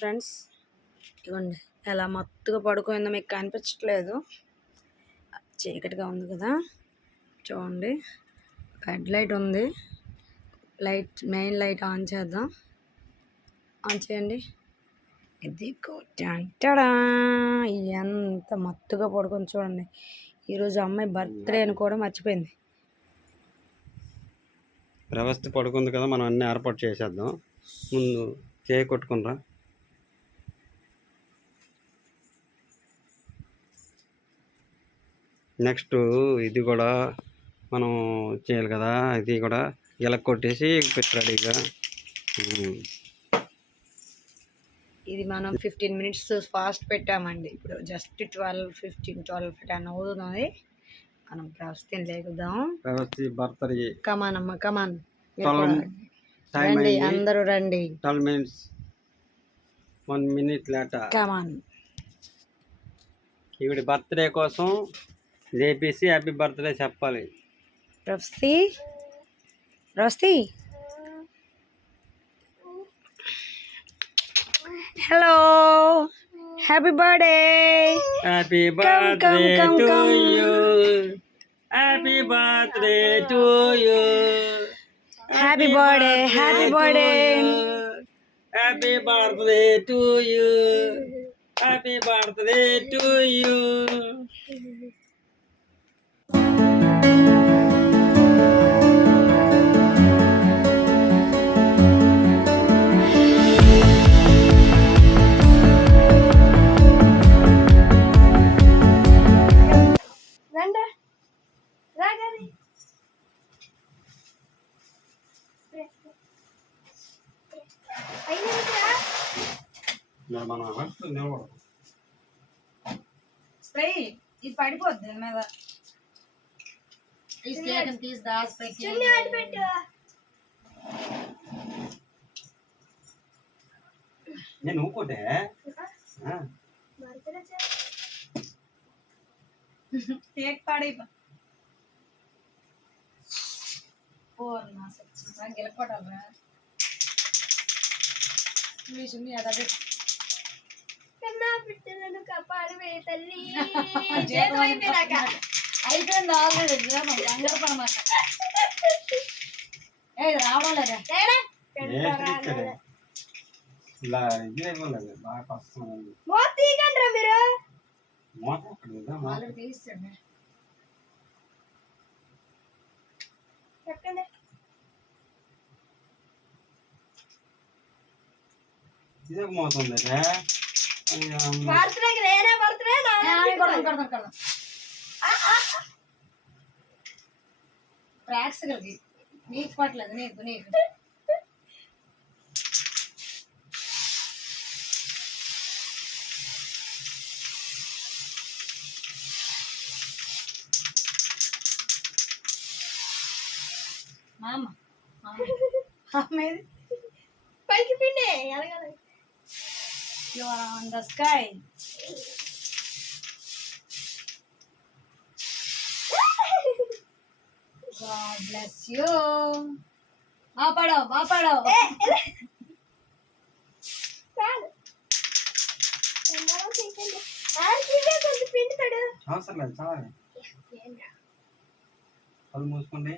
Friends, ఇవ్వండి ఎలా మత్తుగా పడుకుందో మీకు కనిపించట్లేదు, చీకటిగా ఉంది కదా. చూడండి, బెడ్ లైట్ ఉంది, మెయిన్ లైట్ ఆన్ చేద్దాం. ఆన్ చేయండి. ఇది టడా, ఎంత మత్తుగా పడుకొని చూడండి. ఈరోజు అమ్మాయి బర్త్డే అని కూడా మర్చిపోయింది. వ్యవస్థ పడుకుంది కదా, మనం అన్ని ఏర్పాటు చేసేద్దాం. ముందు చేయి కొట్టుకునరా. నెక్స్ట్ ఇది కూడా మనం చేయాలి కదా, ఇది కూడా ఇలా కొట్టేసి పెట్టి రెడీగా. ఇది మనం 15 minutes ఫాస్ట్ పెట్టామండి. ఇప్పుడు జస్ట్ 12 అవుతుంది. మనం ప్రస్తుతం లేకుదాం. బర్త్డే కమాన్ అమ్మ, కమాన్ రండి, అందరూ రండి. 12 minutes 1 minute లేటర్. కమాన్. ఈవిడ బర్త్డే కోసం జేపీసీ హ్యాపీ బర్త్డే చెప్పాలి. రస్తి hello, happy birthday. Happy birthday to you. Happy birthday to you. Happy birthday, happy birthday, happy birthday to you. Happy birthday to you. Spray ఇది పడిపోద్ది మీద. తీసి దాచిపెట్టి నేను ఊకోటే cake పాడైపో గెలపడాలరా అయిపోయింది ఆల్రెడీ. అనమాట రావడం లేదా మీరు తీసుకోండి. చెప్పండి. ట్రాక్స్ కలిగి నీకు పట్టలేదు, నీకు మామ పైకి పిండి ఎలగాలి. You are on the sky. God bless you. Bapado. అవసరం లేదు, చాలు. కళ్ళు మూసుకోండి.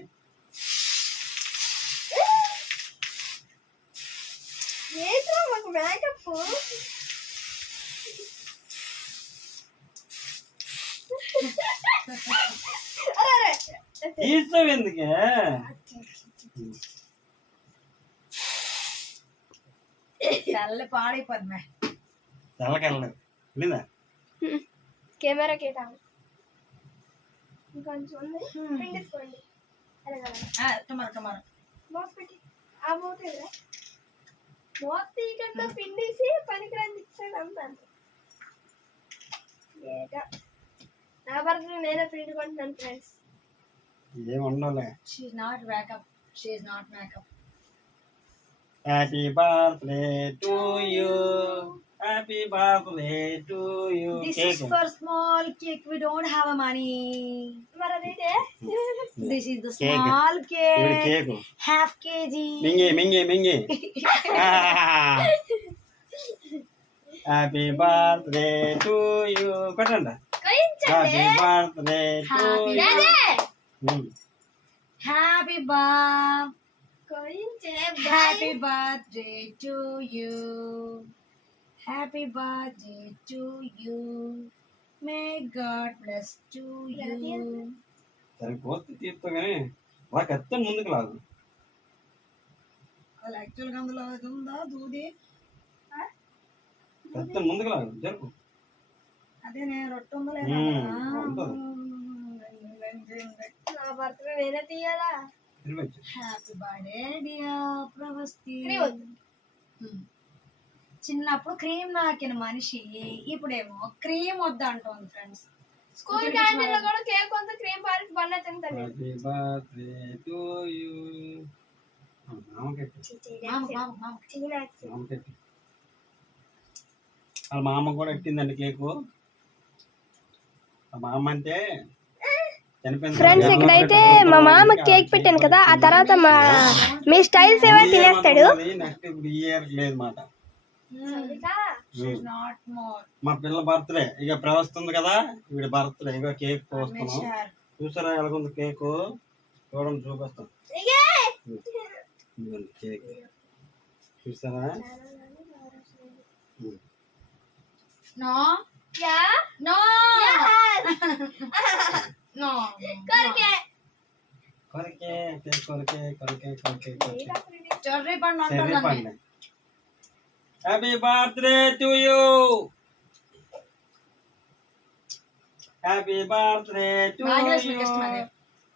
తీస్తావు ఎందుకే? చల్ల పాడైపోద్ది. చల్లకెళ్ళలేదు వెళ్ళిందా? కెమెరా కేటా ఇంకొంచెం ఉంది. పిండేసుకోండి. మూత పెట్టి ఆ మూత ఎదురా మూత తీయకుండా పిండేసి పనికిరాని ఇచ్చాడు అంతా. నా బర్త్డే నేనే పిండుకుంటున్నాను ఫ్రెండ్స్. ఏం ఉండాలి. She's not makeup. Happy birthday to you. Happy birthday to you. This is for small cake. We don't have a money. This is the small cake. Half kg. Mingi. Happy birthday to you కొట్టండి. కోయించండి. Happy birthday to you. Happy బా కోయించే happy birthday to you. Happy birthday to you. May God bless to you. సరే కోతి తీర్తో కానీ అలా కత్తి ముందుకు లాగు. అసలు యాక్చువల్గా అందులో అది ఉందా దూది? కత్తి ముందుకు లాగు జరుపు. అదే నేను రొట్టె ఉందా లేదా? ఉంటుంది. నా బర్త్డే నేనే తీయాలా? తిరిగొచ్చు. Happy birthday dear Pravasthi. Cream వద్దు. చిన్నప్పుడు క్రీమ్ నాకిన మనిషి ఇప్పుడేమో క్రీమ్ వద్దు అంటుంది ఫ్రెండ్స్. స్కూల్ క్యాంటీన్ లో కూడా కేక్ కొంత క్రీమ్ పారిస్ బన్న తింటాను. Happy birthday to you. వాళ్ళ మా అమ్మ కూడా ఎట్టిందండి కేకు. మా అమ్మ అంటే చనిపోయింది. ఫ్రెండ్స్ ఇక్కడైతే మా మామ కేక్ పెట్టాను కదా, ఆ తర్వాత మీ స్టైల్స్ ఏవో తినేస్తాడు. నెక్స్ట్ ఇప్పుడు ఈ ఇయర్ లేదు మాట. Not more. మా పిల్ల బర్త్డే ఇక ప్రవస్తుంది కదా, వీడి బర్త్డే ఇక కేక్ కోస్తున్నాం. చూసారా ఎలాగుంది కేకు? చూడండి చూపిస్తాం. కేక్ చూసారా? నో నో నో కొరికే కొరికే కేక్ కొరికే కొరికే కొరికే కొరికే. చొర్రి పండు సరే అంటారు. పండి. Happy birthday to you. Happy birthday to you.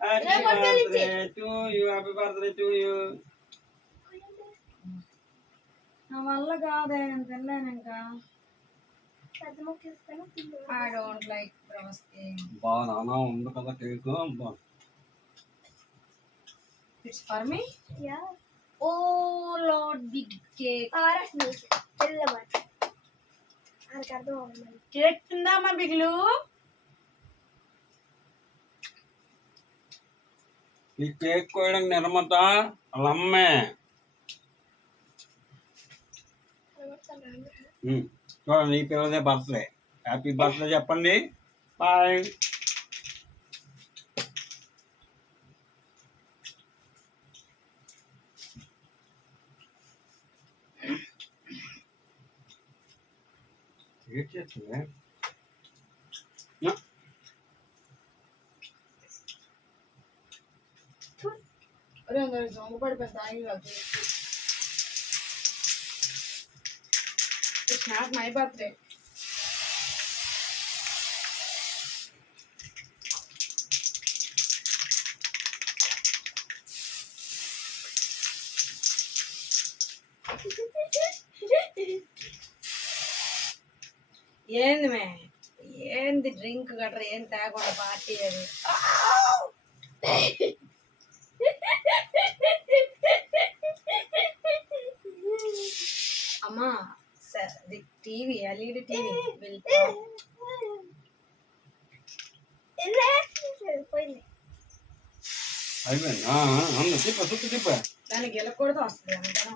Happy birthday to you. Happy birthday to you. నా వల్ల కాదే, నేను తినలేను ఇంకా. I don't like Pravasthi. బాగా నానా ఉంది కదా cake. It's for me. Oh lord big cake. Cake తిందామా బిగులు? ఈ కేక్ కోయడం నిర్మత వాళ్ళ అమ్మే. చూడండి ఈ పిల్లదే బర్త్డే. హ్యాపీ బర్త్డే చెప్పండి. బాయ్. ఏం చేస్తుంది? అరే అందరూ జొంగ పడిపోయింది. తాగి కాదు. It's not my birthday. ఏంది మే, ఏంది డ్రింక్ గట్రా ఏం తేకుండా పార్టీ అది? అమ్మా అది టీవీ, ఎల్ఈడి టీవీ అయిపోయింది. తిప్ప చుట్టూ తిప్ప. దానికి గెలకూడదు వస్తుంది అంతా.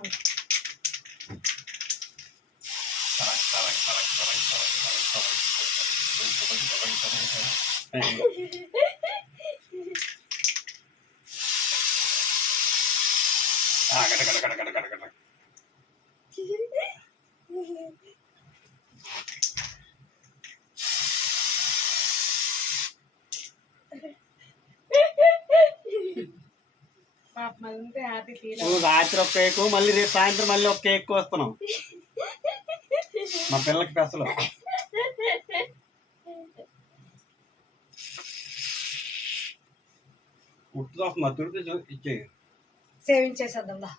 పాపం అదంతా హ్యాపీ ఫీల్. రాత్రి ఒక కేకు, మళ్ళీ రేపు సాయంత్రం మళ్ళీ ఒక కేక్ వస్తున్నాం మా పిల్లలకి పెసలు. ఉట్టు వస్తుంది తుడితే ఇచ్చే సేవించేసేద్దా.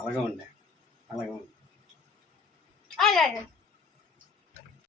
అలాగే ఉండే అలాగే ఉండే.